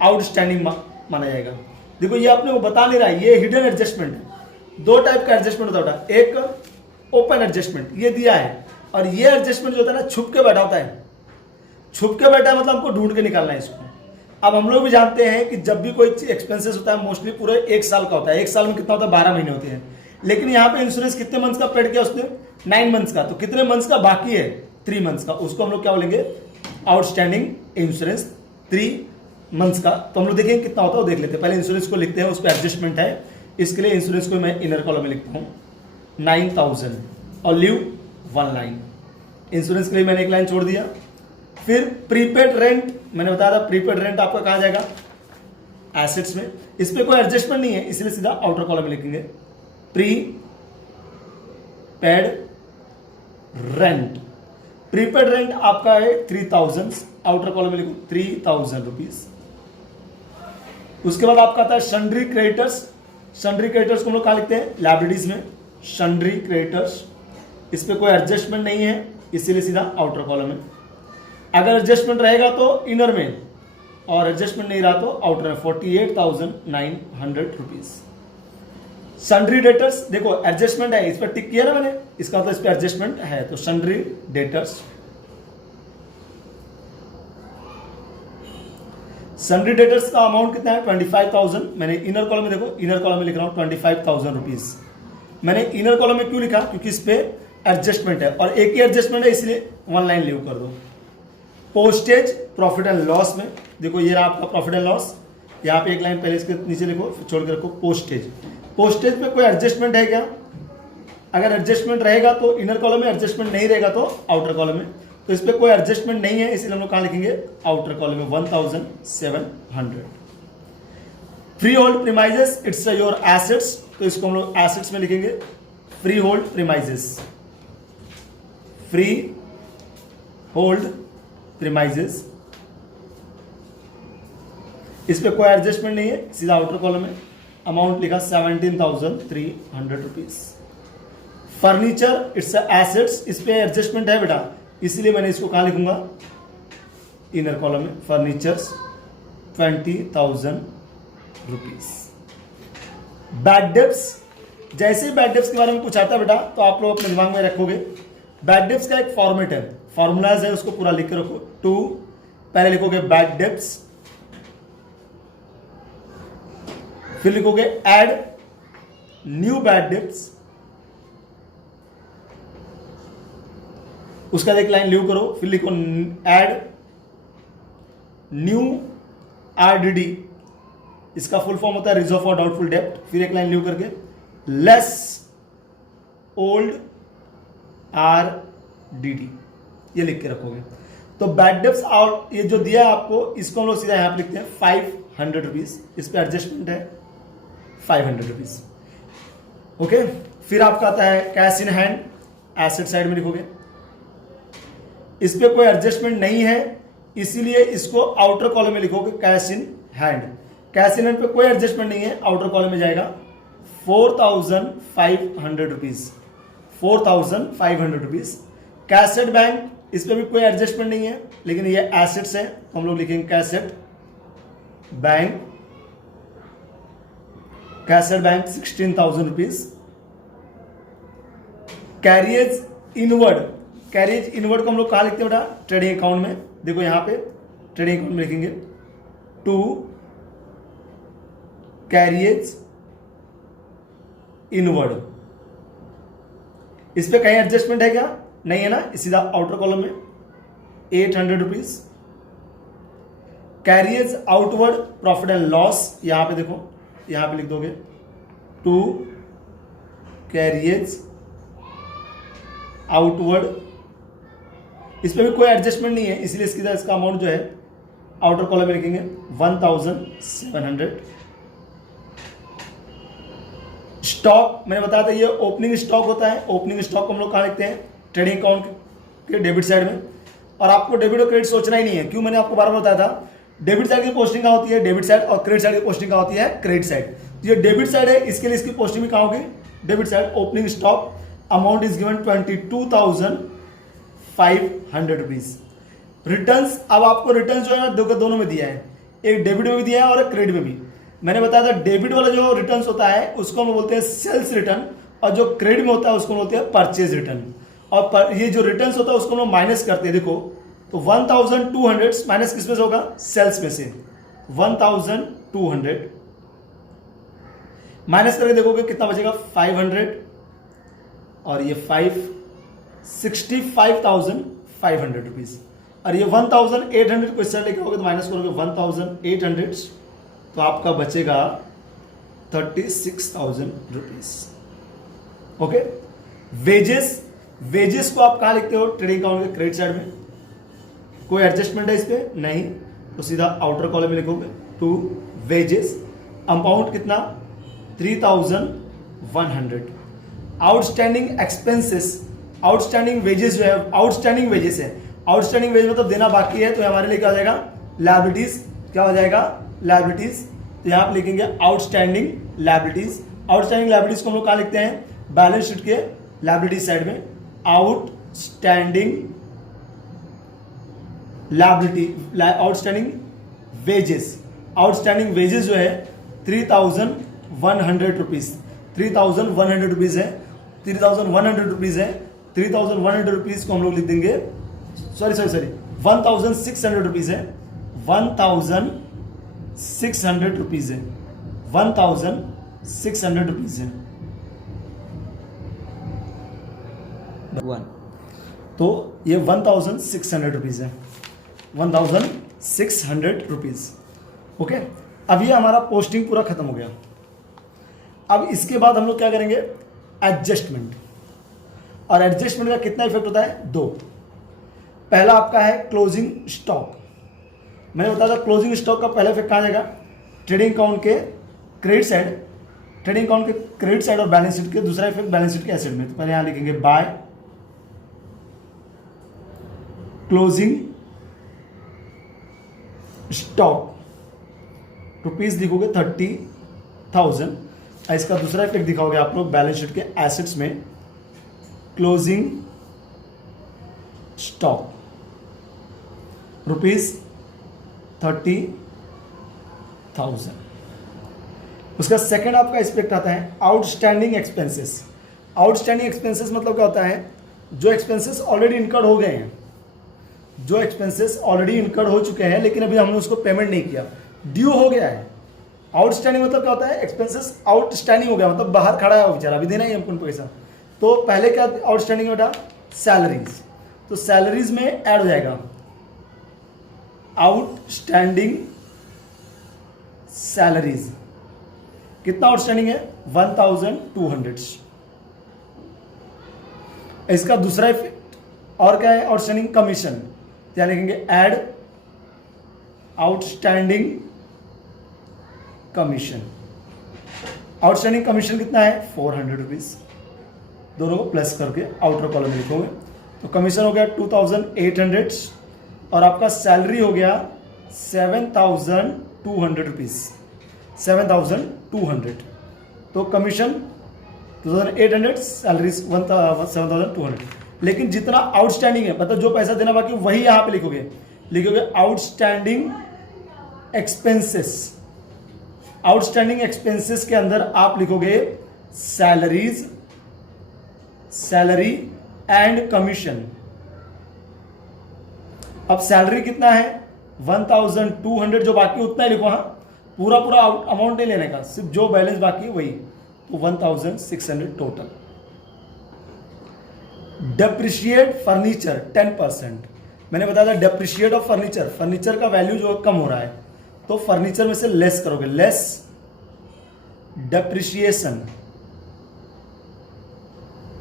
आउटस्टैंडिंग माना जाएगा। देखो ये आपने वो बता नहीं रहा है, ये हिडन एडजस्टमेंट है। 2 टाइप का एडजस्टमेंट होता है, एक ओपन एडजस्टमेंट ये दिया है, और ये एडजस्टमेंट जो होता है ना छुप के बैठा होता है। छुप के बैठा है मतलब हमको ढूंढ के निकालना है इसको। अब हम लोग भी जानते हैं कि जब भी कोई एक्सपेंसेस होता है मोस्टली पूरे 1 साल का होता है, 1 साल में कितना होता है? 12 महीने होते हैं। लेकिन यहाँ पे इंश्योरेंस कितने मंथ्स का पेड किया उसने? 9 मंथ्स का। तो कितने मंथ्स का बाकी है? 3 मंथ्स का। उसको हम लोग क्या बोलेंगे? आउटस्टैंडिंग इंश्योरेंस 3 मंथ्स का। तो हम लोग देखेंगे कितना होता है वो देख लेते हैं। पहले इंश्योरेंस को लिखते हैं, उस पर एडजस्टमेंट है, इसके लिए इंश्योरेंस को मैं इनर कॉलम में लिखता हूँ 9000 और लीव 1 लाइन। इंश्योरेंस के लिए मैंने 1 लाइन छोड़ दिया। फिर प्रीपेड रेंट, मैंने बताया था प्रीपेड रेंट आपका कहाँ जाएगा, एसेट्स में। इस पर कोई एडजस्टमेंट नहीं है, इसलिए सीधा आउटर कॉलम में लिखेंगे प्रीपेड रेंट। प्रीपेड रेंट आपका है 3000, आउटर कॉलम में लिखो 3000 रुपीज। उसके बाद आपका आता है सन्ड्री क्रेडिटर्स। सन्ड्री क्रेडिटर्स को हम लोग कहाँ लिखते हैं, लायबिलिटीज में सन्ड्री क्रेडिटर्स। इस पर कोई एडजस्टमेंट नहीं है, इसीलिए सीधा आउटर कॉलम में। अगर एडजस्टमेंट रहेगा तो इनर में, और एडजस्टमेंट नहीं रहा तो आउटर में 48,900 रुपीज। सन्ड्री डेटर्स, देखो एडजस्टमेंट है, इस पर टिक किया ना मैंने, इसका मतलब इस पर एडजस्टमेंट है, तो सन्ड्री डेटर्स। सन्ड्री डेटर्स का अमाउंट कितना है 25,000। मैंने इनर कॉलम में, देखो इनर कॉलम में लिख रहा हूं 25,000 रुपीज। मैंने इनर कॉलम में क्यों लिखा, क्योंकि इस पे एडजस्टमेंट है और एक ही एडजस्टमेंट है, इसलिए 1 लाइन लीव कर दो। पोस्टेज प्रॉफिट एंड लॉस में देखो ये रहा आपका प्रॉफिट एंड लॉस, यहाँ पे 1 लाइन पहले इसके नीचे लिखो, छोड़ के रखो पोस्टेज। पोस्टेज में कोई एडजस्टमेंट है क्या, अगर एडजस्टमेंट रहेगा तो इनर कॉलम में, एडजस्टमेंट नहीं रहेगा तो आउटर कॉलम में। तो इस पर कोई एडजस्टमेंट नहीं है, इसलिए हम लोग कहाँ लिखेंगे, आउटर कॉलम में 1700। Free hold premises, it's your assets, तो इसको हम लोग एसेट्स में लिखेंगे free hold premises. Free hold premises, इस पे कोई एडजस्टमेंट नहीं है, सीधा आउटर कॉलम में। अमाउंट लिखा 17,300 रुपीज। फर्नीचर इट्स एसेट्स, इस पे एडजस्टमेंट है बेटा, इसलिए मैंने इसको कहां लिखूंगा, इनर कॉलम में। Furnitures 20,000 rupees. बैड डेब्ट्स, जैसे ही बैड डेब्ट्स के बारे में कुछ आता है बेटा तो आप लोग अपने दिमाग में रखोगे। बैड डेब्ट्स का एक फॉर्मेट है, फॉर्मूलाज है, उसको पूरा लिख के रखो। टू पहले लिखोगे बैड डेब्ट्स, फिर लिखोगे ऐड न्यू बैड डेब्ट्स, उसका एक लाइन लीव करो, फिर लिखो ऐड न्यू आरडीडी, इसका फुल फॉर्म होता है रिजर्व फॉर डाउटफुल डेब्ट, फिर 1 लाइन लीव करके लेस ओल्ड आरडीडी, ये लिख के रखोगे। तो बैड डेब्ट्स और ये जो दिया है आपको, इसको हम लोग सीधा यहां पे लिखते हैं 500 रुपीज। इस पे एडजस्टमेंट है 500 रुपीज। ओके, फिर आपका आता है cash in hand, asset side में लिखोगे। इस पे कोई एडजस्टमेंट नहीं है, इसीलिए इसको आउटर कॉलम में लिखोगे cash in hand. Cash in hand पे कोई एडजस्टमेंट नहीं है, आउटर कॉलम में जाएगा 4,500 रुपीज। 4,500 रुपीज। कैसेट बैंक, इस पे भी कोई एडजस्टमेंट नहीं है, लेकिन ये एसेट्स है तो हम लोग लिखेंगे cassette bank. Cassette bank 16,000 rupees. Carriage inward, carriage inward को हम लोग कहाँ लिखते हैं बेटा, ट्रेडिंग अकाउंट में। देखो यहां पे ट्रेडिंग अकाउंट में लिखेंगे टू कैरियज इनवर्ड। इस पे कहीं एडजस्टमेंट है क्या, नहीं है ना, सीधा आउटर कॉलम में 800 rupees. Carriage outward profit and loss, यहां पे देखो, यहां पे लिख दोगे टू कैरियज आउटवर्ड। इस पे भी कोई एडजस्टमेंट नहीं है, इसलिए इसका अमाउंट जो है आउटर कॉलम में लिखेंगे 1700। स्टॉक, मैंने बताया था ये ओपनिंग स्टॉक होता है। ओपनिंग स्टॉक को हम लोग कहाँ लिखते हैं, ट्रेडिंग अकाउंट के डेबिट साइड में। और आपको डेबिट और क्रेडिट सोचना ही नहीं है, क्यों, मैंने आपको बार बार बताया था डेबिट साइड की पोस्टिंग कहाँ होती है, डेबिट साइड, और क्रेडिट साइड की पोस्टिंग कहाँ होती है, क्रेडिट साइड। ये डेबिट साइड है, इसके लिए इसकी पोस्टिंग भी कहाँ होगी, debit side. Opening stock amount is given 22,500 rupees. Returns, अब आपको रिटर्न जो है ना दोनों में दिया है, एक डेबिट में भी दिया है और एक क्रेडिट में भी। मैंने बताया था डेबिट वाला जो रिटर्न्स होता है उसको हम बोलते हैं सेल्स रिटर्न, और जो क्रेडिट में होता है उसको बोलते हैं परचेज रिटर्न। और ये जो रिटर्न्स होता है उसको हम माइनस करते हैं। देखो तो 1200 माइनस किस में से होगा, सेल्स में से। 1200 माइनस करके देखोगे कितना बचेगा, 500, और ये 65,500 रुपीज। और ये 1,800 को इस साइड लेके होगे तो माइनस करोगे 1,800, तो आपका बचेगा 36,000 रुपीज। ओके, वेजेस को आप कहाँ लिखते हो? ट्रेडिंग अकाउंट के क्रेडिट साइड में। कोई एडजस्टमेंट है इस पे? नहीं, तो सीधा आउटर कॉलम में लिखोगे टू वेजेस। अमाउंट कितना? 3,100। आउटस्टैंडिंग एक्सपेंसेस, आउटस्टैंडिंग वेजेस जो है, आउटस्टैंडिंग वेजेस है, आउटस्टैंडिंग वेज मतलब देना बाकी है, तो हमारे लिए क्या हो जाएगा? लायबिलिटीज। क्या हो जाएगा? लायबिलिटीज। तो यहां आप लिखेंगे आउटस्टैंडिंग लायबिलिटीज। आउटस्टैंडिंग लायबिलिटीज को हम लोग कहां लिखते हैं? बैलेंस शीट के लायबिलिटीज साइड में। Outstanding liability, outstanding wages, outstanding wages जो है 3,100 रुपीज, 3,100 रुपीज है, 3,100 रुपीज है। 3,100 रुपीज को हम लोग लिख देंगे, सॉरी 1,600 रुपीज है, 1,600 रुपीज है, 1,600 रुपीज है। तो ये 1,600 रुपीज है, 1,600 रुपीज। ओके, अब ये हमारा पोस्टिंग पूरा खत्म हो गया। अब इसके बाद हम लोग क्या करेंगे? एडजस्टमेंट। और एडजस्टमेंट का कितना इफेक्ट होता है? 2। पहला आपका है क्लोजिंग स्टॉक। मैंने बताया था क्लोजिंग स्टॉक का पहला इफेक्ट कहाँ जाएगा? ट्रेडिंग अकाउंट के क्रेडिट साइड, ट्रेडिंग अकाउंट के क्रेडिट साइड और बैलेंस शीट के। दूसरा इफेक्ट बैलेंस शीट के एसेट में। तो पहले यहां लिखेंगे बाय क्लोजिंग स्टॉक, रुपीज लिखोगे 30,000। इसका दूसरा इफेक्ट दिखाओगे आप लोग बैलेंस शीट के एसेट्स में, क्लोजिंग स्टॉक रुपीज 30,000। उसका सेकंड आपका इफेक्ट आता है आउटस्टैंडिंग एक्सपेंसेस। आउटस्टैंडिंग एक्सपेंसेस मतलब क्या होता है? जो एक्सपेंसेस ऑलरेडी इनकर्ड हो गए हैं, जो एक्सपेंसेस ऑलरेडी इनकर्ड हो चुके हैं लेकिन अभी हमने उसको पेमेंट नहीं किया, ड्यू हो गया है। आउटस्टैंडिंग मतलब क्या होता है? एक्सपेंसेस आउटस्टैंडिंग हो गया, मतलब बाहर खड़ा है वो बेचारा, अभी देना ही हमको पैसा। तो पहले क्या आउटस्टैंडिंग बेटा? सैलरीज। तो सैलरीज में ऐड हो जाएगा आउटस्टैंडिंग सैलरीज। कितना आउटस्टैंडिंग है? 1,200। इसका दूसरा इफेक्ट और क्या है? Outstanding commission. क्या लिखेंगे? Add outstanding commission. Outstanding commission कितना है? 400 रुपीज। दोनों को प्लस करके आउटर कॉलम में लिखोगे। तो कमीशन हो गया 2,800 और आपका सैलरी हो गया 7,200 रुपीज, 7,200। तो कमीशन 2,800, सैलरी 7,200। लेकिन जितना आउटस्टैंडिंग है, मतलब जो पैसा देना बाकी वही यहां पे लिखोगे आउटस्टैंडिंग एक्सपेंसेस। आउटस्टैंडिंग एक्सपेंसेस के अंदर आप लिखोगे सैलरीज, सैलरी एंड कमीशन। अब सैलरी कितना है? 1,200, जो बाकी उतना ही लिखो। हाँ, पूरा अमाउंट नहीं लेने का, सिर्फ जो बैलेंस बाकी है वही। तो 1,600 टोटल। Depreciate furniture 10%। मैंने बताया था डेप्रिशिएट ऑफ फर्नीचर, फर्नीचर का वैल्यू जो कम हो रहा है तो फर्नीचर में से लेस करोगे, लेस डेप्रिशिएशन।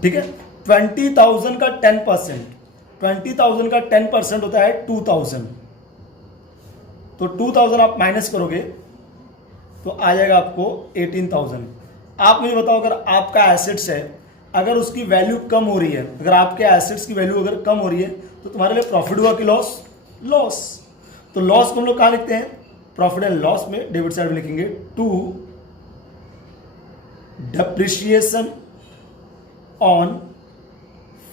ठीक है। 20,000 का 10%, 20,000 का 10% होता है 2,000। तो 2,000 आप माइनस करोगे तो आ जाएगा आपको 18,000। आप मुझे बताओ, अगर आपका एसेट्स है, अगर उसकी वैल्यू कम हो रही है, अगर आपके एसेट्स की वैल्यू अगर कम हो रही है तो तुम्हारे लिए प्रॉफिट हुआ कि लॉस? लॉस। तो लॉस को हम लोग कहां लिखते हैं? प्रॉफिट एंड लॉस में डेबिट साइड में लिखेंगे to depreciation on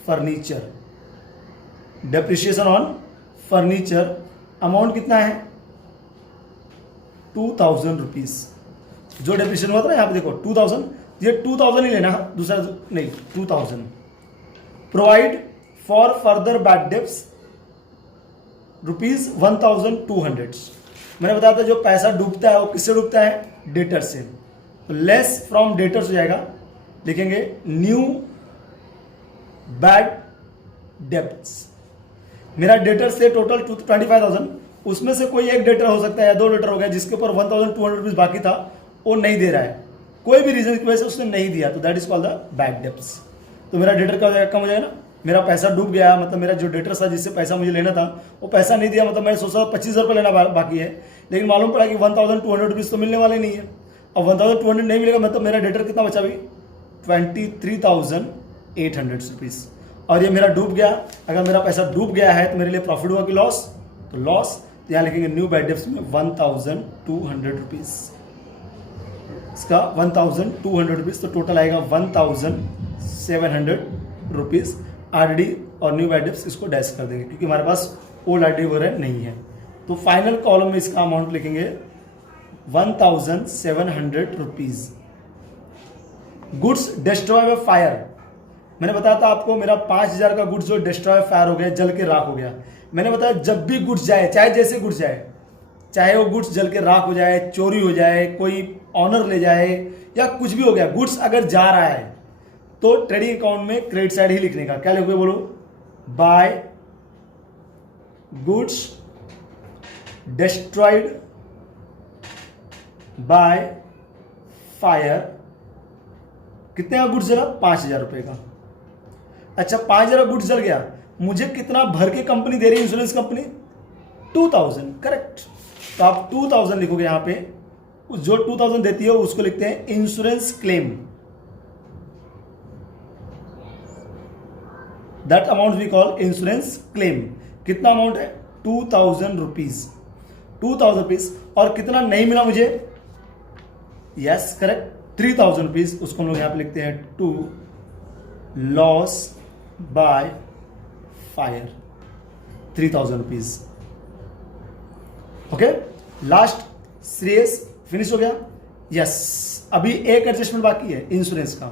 furniture. Depreciation on furniture amount कितना है? 2,000 रुपीज। जो डेप्रिशिएशन हुआ था ना, यहां पे देखो 2,000, ये 2,000 ही लेना, दूसरा नहीं, 2,000। Provide for further bad debts rupees 1,200। मैंने बताया था जो पैसा डूबता है वो किससे डूबता है? डेटर से। तो लेस फ्रॉम डेटर्स हो जाएगा, लिखेंगे न्यू बैड डेब्ट्स। मेरा डेटर से टोटल 25,000, उसमें से कोई एक डेटर हो सकता है या दो डेटर हो गया जिसके ऊपर 1,200 रुपीज बाकी था, वो नहीं दे रहा है, कोई भी रीजन की वजह से उसने नहीं दिया, तो that is called the bad debts. तो मेरा डेटर का कम हो जाएगा ना, मेरा पैसा डूब गया, मतलब मेरा जो डेटर था जिससे पैसा मुझे लेना था वो पैसा नहीं दिया, मतलब मैंने सोचा 25,000 रुपये लेना बाकी है, लेकिन मालूम पड़ा कि 1,200 रुपीज़ तो मिलने वाले नहीं है। अब 1,200 नहीं मिलेगा, मतलब मेरा डेटर कितना बचा भी 23,800 रुपीज़, और ये मेरा डूब गया। अगर मेरा पैसा डूब गया है तो मेरे लिए प्रॉफिट हुआ कि लॉस, तो लॉस। तो यहाँ लिखेंगे न्यू बैड डेब्ट्स में 1,200 रुपीज़, इसका 1,200 रुपीज़, तो टोटल आएगा 1,700 रुपीज़ आरडी, और न्यू बैड डेब्ट्स इसको डैश कर देंगे क्योंकि हमारे पास ओल्ड आरडी वगैरह नहीं है। तो फाइनल कॉलम में इसका अमाउंट लिखेंगे 1,700 rupees. Goods destroy by fire, मैंने बताया था आपको मेरा 5,000 का गुड्स जो डिस्ट्रॉय फायर हो गया, जल के राख हो गया। मैंने बताया जब भी गुड्स जाए, चाहे जैसे गुड्स जाए, चाहे वो गुड्स जल के राख हो जाए, चोरी हो जाए, कोई ऑनर ले जाए या कुछ भी हो गया, गुड्स अगर जा रहा है तो ट्रेडिंग अकाउंट में क्रेडिट साइड ही लिखने का। क्या लिखोगे बोलो, by goods destroyed by fire, कितने का गुड्स जला, 5,000 रुपए का। अच्छा 5,000 गुड्स जल गया, मुझे कितना भर के कंपनी दे रही है इंश्योरेंस कंपनी, 2,000, करेक्ट। तो आप 2,000 लिखोगे यहां पे, जो 2,000 देती है उसको लिखते हैं insurance claim, that amount we call insurance claim. कितना अमाउंट है, 2,000 रुपीज, 2,000 रुपीज। और कितना नहीं मिला मुझे, यस करेक्ट, 3,000 रुपीज, उसको हम लोग यहां पे लिखते हैं to loss by fire, 3,000 rupees. Okay, last श्रेयस फिनिश हो गया, यस। अभी एक एडजस्टमेंट बाकी है इंश्योरेंस का।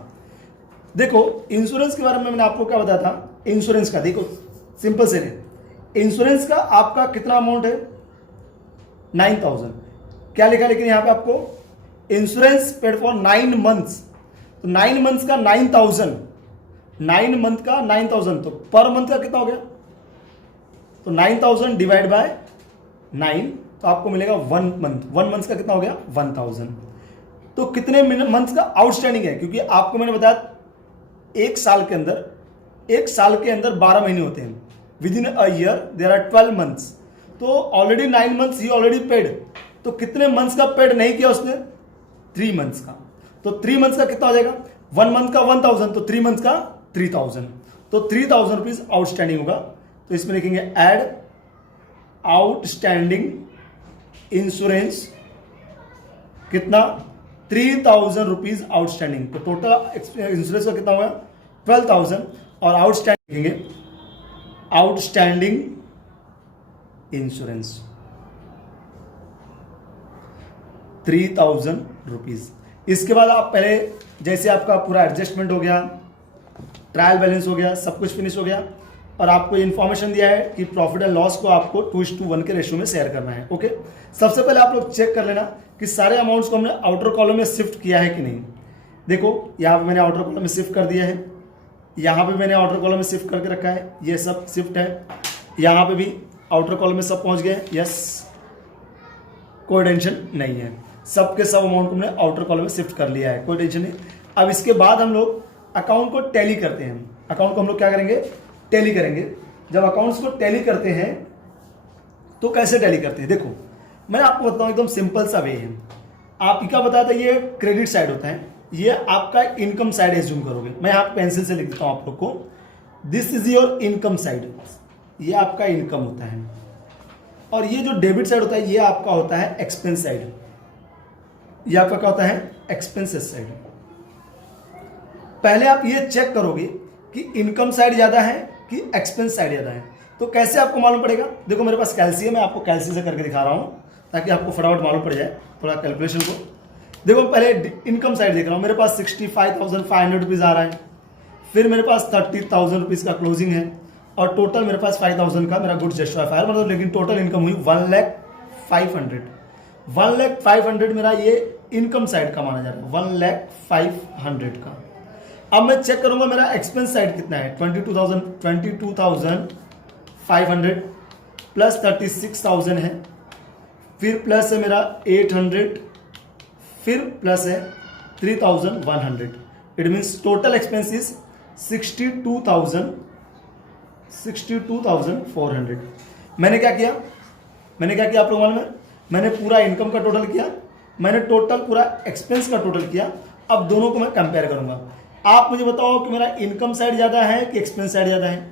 देखो इंश्योरेंस के बारे में मैंने आपको क्या बताया था, इंश्योरेंस का देखो सिंपल से नहीं, इंश्योरेंस का आपका कितना अमाउंट है, 9,000। क्या लिखा लेकिन यहां पे आपको इंश्योरेंस पेड फॉर 9 मंथ्स, तो 9 मंथ्स का 9,000, 9 मंथ का 9,000, तो पर मंथ का कितना हो गया, तो 9,000 डिवाइड बाय 9, तो आपको मिलेगा 1 मंथ, 1 मंथ का कितना हो गया 1,000। तो कितने मंथ का आउटस्टैंडिंग है, क्योंकि आपको मैंने बताया एक साल के अंदर 12 महीने होते हैं, with in a year there are 12 months, तो ऑलरेडी 9 मंथ्स ही ऑलरेडी पेड। तो कितने मंथ्स का पेड नहीं किया उसने, 3 मंथ्स का, तो 3 मंथ्स का कितना हो जाएगा, 1 मंथ का 1,000, तो 3 मंथ्स का 3,000, तो 3,000 रुपीज आउटस्टैंडिंग होगा। तो इसमें लिखेंगे एड आउटस्टैंडिंग इंश्योरेंस, कितना 3,000 रुपीज आउटस्टैंडिंग, तो टोटल इंश्योरेंस का कितना होगा 12,000, और आउटस्टैंडिंग आउटस्टैंडिंग इंश्योरेंस 3,000 रुपीज। इसके बाद आप पहले जैसे आपका पूरा एडजस्टमेंट हो गया, ट्रायल बैलेंस हो गया, सब कुछ फिनिश हो गया, और आपको इन्फॉर्मेशन दिया है कि प्रॉफिट एंड लॉस को आपको 2:1 के रेशियो में शेयर करना है। ओके, सबसे पहले आप लोग चेक कर लेना कि सारे अमाउंट्स को हमने आउटर कॉलम में शिफ्ट किया है कि नहीं। देखो यहाँ पे मैंने आउटर कॉलम में शिफ्ट कर दिया है, यहाँ पे मैंने आउटर कॉलम में शिफ्ट करके रखा है, ये सब शिफ्ट है, यहाँ पे भी आउटर कॉलम में सब पहुँच गए, यस, कोई टेंशन नहीं है, सब के सब अमाउंट को हमने आउटर कॉलम में शिफ्ट कर लिया है, कोई टेंशन नहीं। अब इसके बाद हम लोग अकाउंट को टैली करते हैं, अकाउंट को हम लोग क्या करेंगे, टैली करेंगे। जब अकाउंट्स को टैली करते हैं तो कैसे टैली करते हैं, देखो मैं आपको बताऊं एकदम सिंपल सा वे है। आप क्या बताया था, ये क्रेडिट साइड होता है, ये आपका इनकम साइड एज्यूम करोगे, मैं यहाँ पेंसिल से लिख देता हूं आप लोग को, this is your income side, ये आपका इनकम होता है, और ये जो डेबिट साइड होता है ये आपका होता है एक्सपेंस साइड, ये आपका क्या होता है एक्सपेंसेस साइड। पहले आप ये चेक करोगे कि इनकम साइड ज्यादा है कि एक्सपेंस साइड ज्यादा है, तो कैसे आपको मालूम पड़ेगा, देखो मेरे पास कैल्सियम है, आपको कैल्सियम से करके दिखा रहा हूं ताकि आपको फटाफट मालूम पड़ जाए थोड़ा कैलकुलेशन को। देखो पहले इनकम साइड देख रहा हूं, मेरे पास 65,500 रुपीज आ रहा है, फिर मेरे पास 30,000 रुपीज का क्लोजिंग है, और टोटल मेरे पास 5,000 का मेरा गुड्स जस्टिफाई फायर, मतलब लेकिन टोटल इनकम हुई 1,05,000, 1,05,000 मेरा ये इनकम साइड का माना जा रहा है, 1,05,000 का। अब मैं चेक करूंगा मेरा एक्सपेंस साइड कितना है, 22,500 प्लस 36,000 है, फिर प्लस है मेरा 800, फिर प्लस है 3,100. It means total expense is 62,400. मैंने क्या किया आप लोग मालूम है, मैंने पूरा इनकम का टोटल किया, मैंने टोटल पूरा एक्सपेंस का टोटल किया। अब दोनों को मैं कंपेयर करूंगा। आप मुझे बताओ कि मेरा इनकम साइड ज्यादा है कि एक्सपेंस साइड ज्यादा है?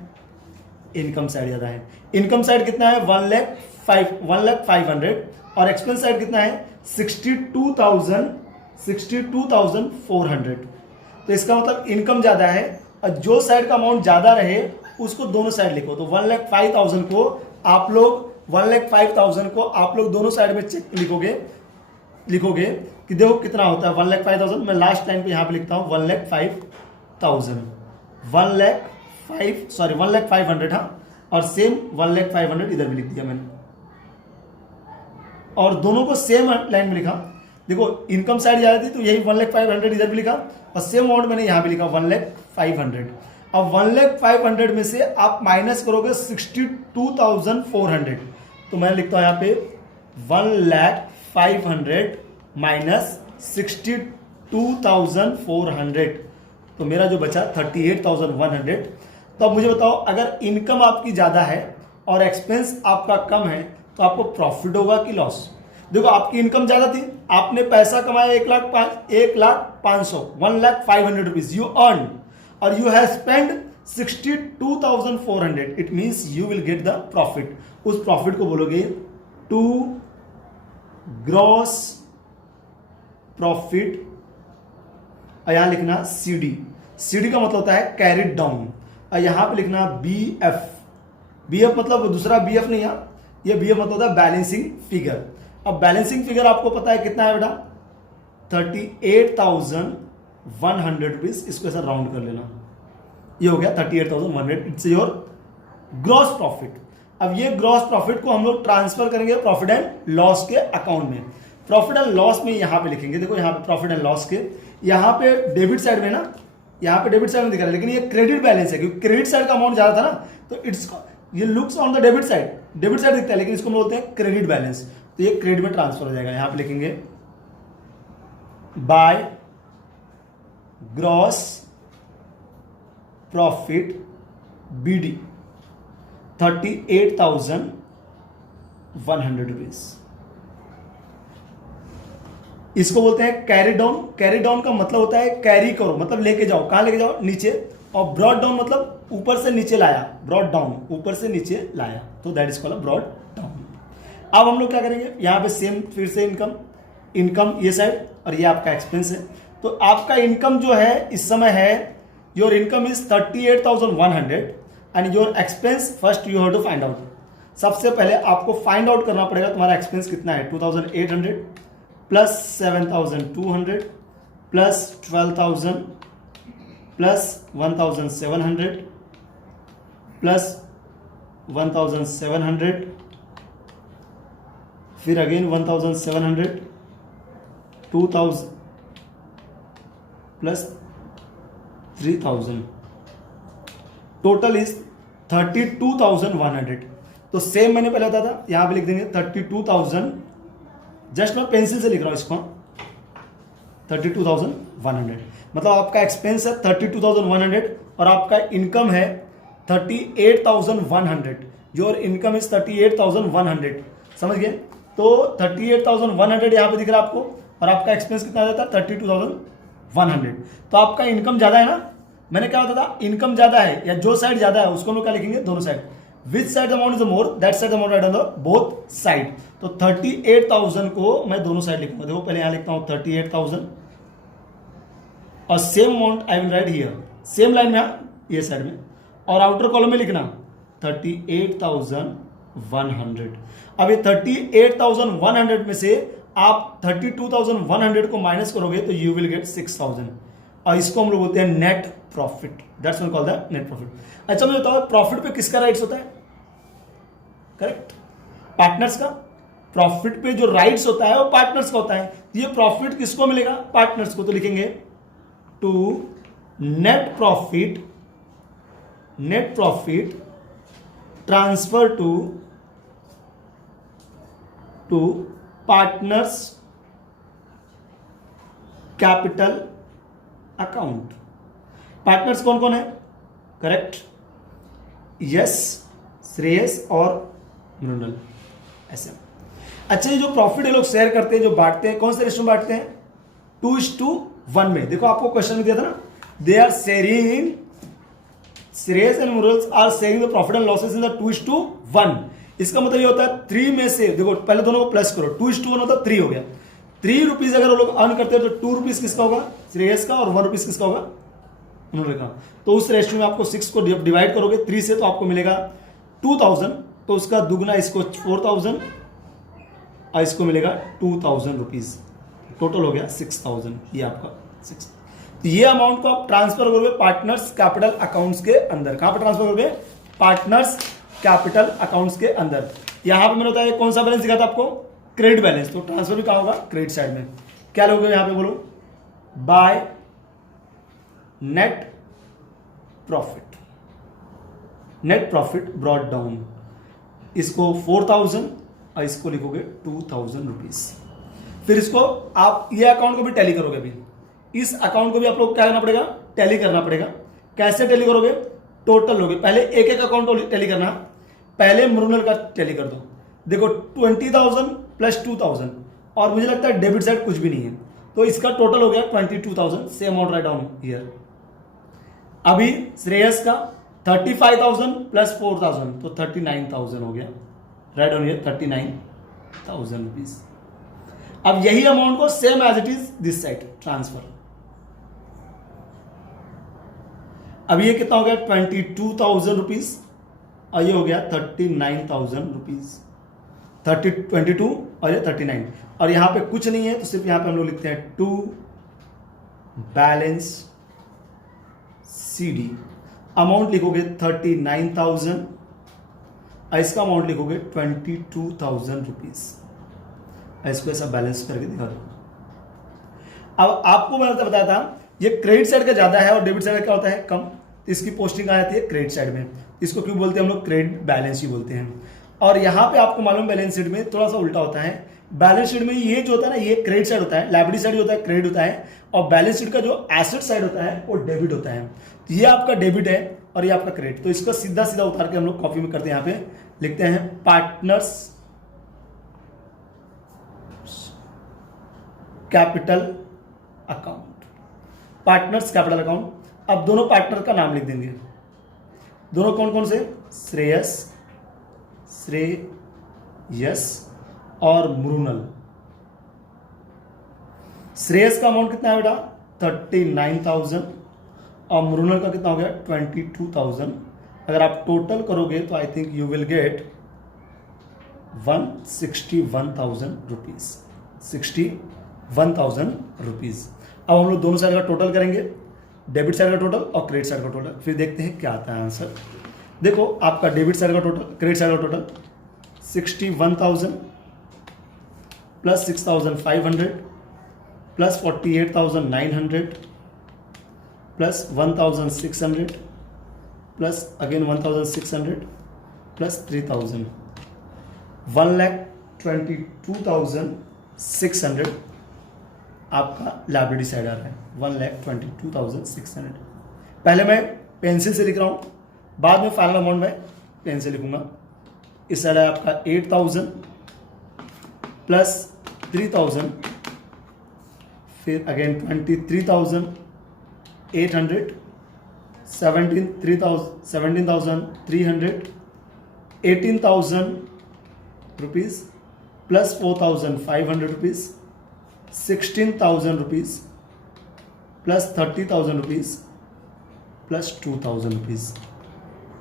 इनकम साइड ज्यादा है। इनकम साइड कितना है? 1,05,000 और एक्सपेंस साइड कितना है? 62,400। तो इसका मतलब इनकम ज्यादा है और जो साइड का अमाउंट ज्यादा रहे उसको दोनों साइड लिखो। तो 1,05,000 को आप लोग दोनों साइड में चेक लिखोगे कि देखो कितना होता है 1,05,000। मैं लास्ट लाइन पे यहां पे लिखता हूं 1,05,000, 1,05,000 हाँ, और सेम 1,05,000 इधर भी लिख दिया मैंने और दोनों को सेम लाइन में लिखा। देखो इनकम साइड ज्यादा थी तो यही 1,05,000 इधर भी लिखा और सेम अमाउंट मैंने यहां भी लिखा 1,05,000। अब 1,05,000 में से आप माइनस करोगे 62,400, तो मैं लिखता हूं यहां पे 1,05,000 माइनस 62,400, तो मेरा जो बचा 38,100। तो अब मुझे बताओ अगर इनकम आपकी ज्यादा है और एक्सपेंस आपका कम है तो आपको प्रॉफिट होगा कि लॉस? देखो आपकी इनकम ज्यादा थी, आपने पैसा कमाया 1,05,000 रुपीज यू अर्न और you have spend 62,400। It means you will get the profit. उस प्रॉफिट को बोलोगे टू ग्रॉस प्रॉफिट और यहां लिखना सीडी। सीडी का मतलब होता है कैरिड डाउन और यहां पे लिखना बीएफ। बीएफ मतलब दूसरा बीएफ नहीं है, ये बीएफ मतलब होता है बैलेंसिंग फिगर। अब बैलेंसिंग फिगर आपको पता है कितना है बेटा? 38,100 रुपीज। इसको ऐसा राउंड कर लेना, ये हो गया 38,100। It's your gross profit. अब ये ग्रॉस प्रॉफिट को हम लोग ट्रांसफर करेंगे प्रॉफिट एंड लॉस के अकाउंट में। प्रॉफिट एंड लॉस में यहां पे लिखेंगे, देखो यहां पे प्रॉफिट एंड लॉस के यहां पे डेबिट साइड में ना, यहां पे डेबिट साइड में दिखा रहा है लेकिन ये क्रेडिट बैलेंस है क्योंकि क्रेडिट साइड का अमाउंट ज्यादा था ना, तो इट्स ये looks on the debit side दिखता है लेकिन इसको हम बोलते हैं क्रेडिट बैलेंस। तो ये क्रेडिट में ट्रांसफर हो जाएगा। यहां पे लिखेंगे by gross profit BD 38,100 rupees. इसको बोलते हैं कैरी डाउन। कैरी डाउन का मतलब होता है कैरी करो, मतलब लेके जाओ। कहां लेके जाओ? नीचे। और ब्रॉड डाउन मतलब ऊपर से नीचे लाया, ब्रॉड डाउन ऊपर से नीचे लाया, तो that is called brought down. अब हम लोग क्या करेंगे, यहां पे सेम फिर से इनकम ये साइड और ये आपका एक्सपेंस है। तो आपका इनकम जो है इस समय है, your income is 38,100 and your expense first you have to find out. सबसे पहले आपको फाइंड आउट करना पड़ेगा तुम्हारा एक्सपेंस कितना है। 2,800 प्लस 7,200 प्लस 12,000 प्लस 1,700 प्लस 1,700 फिर अगेन 1,700 2,000 प्लस 3,000 टोटल इज 32,100। तो सेम मैंने पहले बताया था, यहां पे लिख देंगे 32,000। जस्ट मैं पेंसिल से लिख रहा हूं इसको 32,100। मतलब आपका एक्सपेंस है 32,100 और आपका इनकम है 38,100। Your income is 38,100। समझ गए? तो 38,100 यहां पे दिख रहा है आपको और आपका एक्सपेंस कितना जाता है 32,100। तो आपका इनकम ज्यादा है ना। मैंने क्या बताया था, इनकम ज्यादा है या जो साइड ज्यादा है उसको हम लोग क्या लिखेंगे? दोनों side. Which side amount is more that side amount right on the both side. तो 38,000 को मैं दोनों साइड लिखूंगा। देखो पहले यहां लिखता हूं 38,000 और same amount I will write here, same line में ये साइड में, और आउटर कॉलम में लिखना 38,100। अब ये 38,100 में से आप 32,100 को माइनस करोगे तो यू विल गेट 6,000 और इसको हम लोग बोलते हैं net profit. That's what called the net profit. अच्छा मुझे बताओ प्रॉफिट पे किसका राइट्स होता है? करेक्ट, पार्टनर्स का। प्रॉफिट पे जो राइट्स होता है वो पार्टनर्स का होता है। ये प्रॉफिट किसको मिलेगा? पार्टनर्स को। तो लिखेंगे to net profit transfer to partners capital account. Partners कौन कौन है? करेक्ट, यस, श्रेयस और मृणाल, ऐसे। अच्छा, ये जो प्रॉफिट ये लोग शेयर करते हैं, जो बांटते हैं, कौन से रेशियो में बांटते हैं? 2:1 में। देखो आपको क्वेश्चन में दिया था ना, they are sharing, Shreyas and Mrinal are sharing the profit and losses in the 2:1। इसका मतलब ये होता है 3 में से, देखो पहले दोनों को प्लस करो, 2:1 होता है 3 हो गया। 3 रुपीज अगर वो लोग अर्न करते हैं तो 2 रुपीज किसका होगा? श्रेयस का, और 1 रुपीज किसका होगा? मृणाल का। तो उस रेशियो में आपको 6 को डिवाइड करोगे 3 से तो आपको मिलेगा 2000, तो उसका दुगना इसको 4000 और इसको मिलेगा 2000 रुपीज, टोटल हो गया 6000। ये आपका 6, तो ये अमाउंट को आप ट्रांसफर करोगे पार्टनर्स कैपिटल अकाउंट्स के अंदर। कहां पर ट्रांसफर करोगे? पार्टनर्स कैपिटल अकाउंट्स के अंदर। यहां पे मैंने बताया कौन सा बैलेंस दिखा था आपको? Credit balance. तो ट्रांसफर भी कहां होगा? क्रेडिट साइड में। क्या लोगे यहां पे? बोलो, by net profit. Net profit brought down, इसको 4000 और इसको लिखोगे 2000 रुपीज। फिर इसको आप ये अकाउंट को भी टैली करोगे। अभी इस अकाउंट को भी आप लोग क्या करना पड़ेगा? टैली करना पड़ेगा। कैसे टैली करोगे? टोटल लोगे, पहले एक एक अकाउंट टैली करना। पहले मृणाल का टैली कर दो। देखो 20,000 प्लस 2000, और मुझे लगता है डेबिट साइड कुछ भी नहीं है, तो इसका टोटल हो गया 22,000। Same amount write down here. अभी श्रेयस का 35,000 प्लस 4,000 तो 39,000 हो गया, राइट डाउन हियर 39,000 रुपीज। अब यही अमाउंट को same as it is this side transfer. अब ये कितना हो गया? 22,000 रुपीज, और ये हो गया 39,000 रुपीज। 22 और ये 39, और यहां पे कुछ नहीं है तो सिर्फ यहां पे हम लोग लिखते हैं टू बैलेंस CD। अमाउंट लिखोगे 39,000 और इसका अमाउंट लिखोगे 22,000 रुपीज। इसको ऐसा बैलेंस करके दिखा दो। अब आपको मैंने बताया था ये क्रेडिट साइड का ज्यादा है और डेबिट साइड का क्या होता है? कम। इसकी पोस्टिंग आ जाती है क्रेडिट साइड में। इसको क्यों बोलते हैं हम लोग? क्रेडिट बैलेंस ही बोलते हैं। और यहां पे आपको मालूम बैलेंस शीट में थोड़ा सा उल्टा होता है। बैलेंस शीट में ये जो होता है ना, ये क्रेडिट साइड होता है, लायबिलिटी साइड जो होता है क्रेडिट होता है, और बैलेंस शीट का जो एसेट साइड होता है वो डेबिट होता है। तो ये आपका डेबिट है और ये आपका क्रेडिट। तो इसका सीधा सीधा उतार के हम लोग कॉपी में करते हैं। यहां पे लिखते हैं partners capital account. Partners capital account. अब दोनों पार्टनर का नाम लिख देंगे। दोनों कौन कौन से? श्रेयस और मृणाल। श्रेयस का अमाउंट कितना है बेटा? 39,000, और मृणाल का कितना हो गया? 22,000। अगर आप टोटल करोगे तो I think you will get 161,000 rupees. 61,000 rupees. अब हम लोग दोनों साइड का टोटल करेंगे, डेबिट साइड का टोटल और क्रेडिट साइड का टोटल, फिर देखते हैं क्या आता है आंसर। देखो आपका डेबिट साइड का टोटल, क्रेडिट साइड का total 61,000 plus 6,500 plus 48,900 plus 1,600 plus again 1,600 plus 3,000, 1,22,600 आपका लायबिलिटी साइड आ रहा है। 1,22,600। पहले मैं पेंसिल से लिख रहा हूं, बाद में फाइनल अमाउंट में पेन से लिखूंगा। इस साइड है आपका 8,000 प्लस 3,000, फिर again 23,800, 17,300, 18,000 rupees plus 4,500 rupees, 16,000 rupees plus 30,000 rupees plus 2,000 rupees.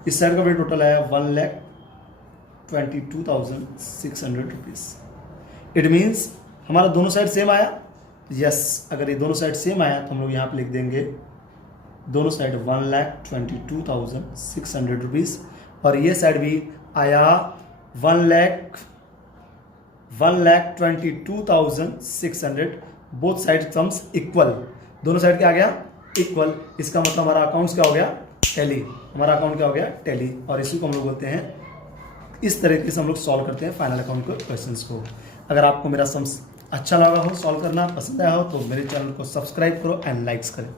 इस साइड का भी टोटल आया 1,22,600 रुपीज। इट मीन्स हमारा दोनों साइड सेम आया। यस, अगर ये दोनों साइड सेम आया तो हम लोग यहाँ पे लिख देंगे दोनों साइड 1,22,600 रुपीज, और ये साइड भी आया 1,22,600। Both side sums equal. दोनों साइड क्या आ गया? इक्वल। इसका मतलब हमारा अकाउंट्स क्या हो गया? टैली। हमारा अकाउंट क्या हो गया? टैली। और इसी को हम लोग बोलते हैं, इस तरीके से हम लोग सॉल्व करते हैं फाइनल अकाउंट के क्वेश्चंस को। अगर आपको मेरा सम्स अच्छा लगा हो सॉल्व करना, पसंद आया हो तो मेरे चैनल को सब्सक्राइब करो एंड लाइक्स करें।